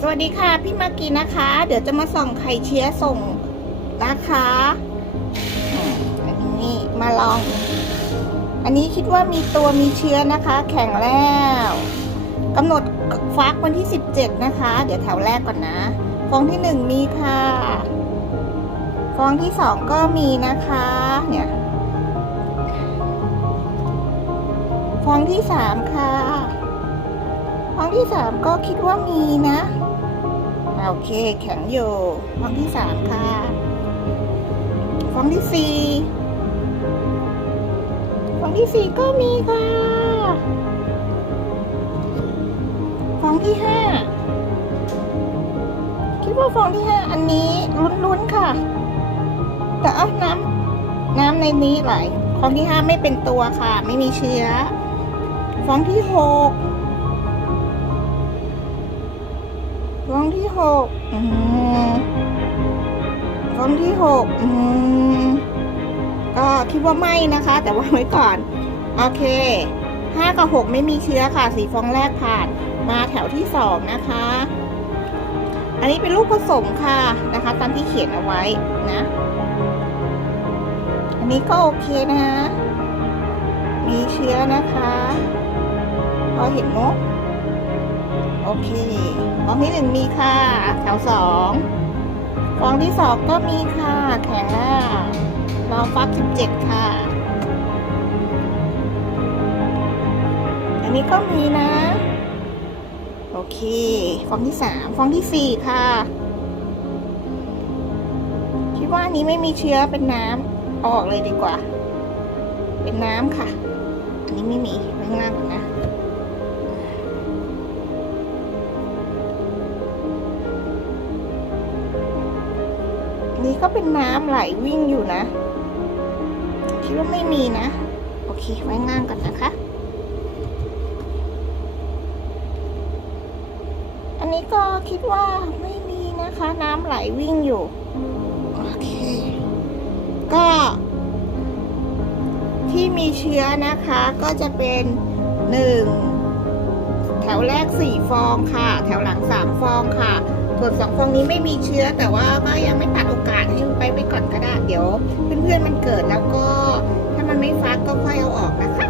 สวัสดีค่ะ พี่มากีนะคะ เดี๋ยวจะมาส่องไข่เชียร์ส่งนะคะอันนี้มาลอง อันนี้คิดว่ามีตัวมีเชื้อนะคะ แข็งแล้วกำหนดฟักวันที่ 17 นะคะ เดี๋ยวแถวแรกก่อนนะ ฟองที่หนึ่งมีค่ะ ฟองที่สองก็มีนะคะ เนี่ย ฟองที่สามค่ะ ฟองที่สามก็คิดว่ามีนะ โอเค แข็งอยู่ฟองที่สามค่ะ ฟองที่สี่ฟองที่สี่ก็มีค่ะ ฟองที่ห้าคิดว่าฟองที่ห้าอันนี้ลุ้นๆค่ะ แต่เอาน้ำน้ำในนี้ไหลฟองที่ห้าไม่เป็นตัวค่ะ ไม่มีเชื้อ ฟองที่หก องที่หกอืมฟองที่หกก็คิดว่าไม่นะคะ แต่ว่าไว้ก่อน โอเคห้ากับหกไม่มีเชื้อค่ะ สีฟองแรกผ่าน มาแถวที่สองนะคะ อันนี้เป็นลูกผสมค่ะนะคะ ตามที่เขียนเอาไว้นะ อันนี้ก็โอเคนะ มีเชื้อนะคะ พอเห็นนก โอเคฟองที่หนึ่งมีค่ะ แถวสองฟองที่สองก็มีค่ะแข็งแล้วรอฟักสิบเจ็ดค่ะ อันนี้ก็มีนะ โอเค ฟองที่สามฟองที่สี่ค่ะคิดว่านี้ไม่มีเชื้อเป็นน้ำอออกเลยดีกว่า เป็นน้ำค่ะ อันนี้ไม่มีไว้ข้างล่างก่อนนะ นี้ก็เป็นน้ำไหลวิ่งอยู่นะ คิดว่าไม่มีนะ โอเค ไว้ข้างล่างก่อนนะคะ อันนี้ก็คิดว่าไม่มีนะคะ น้ำไหลวิ่งอยู่ โอเค ก็ ที่มีเชื้อนะคะ ก็จะเป็นหนึ่งแถวแรกสี่ฟองค่ะ แถวหลังสามฟองค่ะ ตรวจสองฟองนี้ไม่มีเชื้อ แต่ว่าก็ยังไม่ตัดโอกาสให้มันไปไปก่อนก็ได้เดี๋ยว เพื่อนๆมันเกิดแล้วก็ ถ้ามันไม่ฟักก็ค่อยเอาออกนะคะ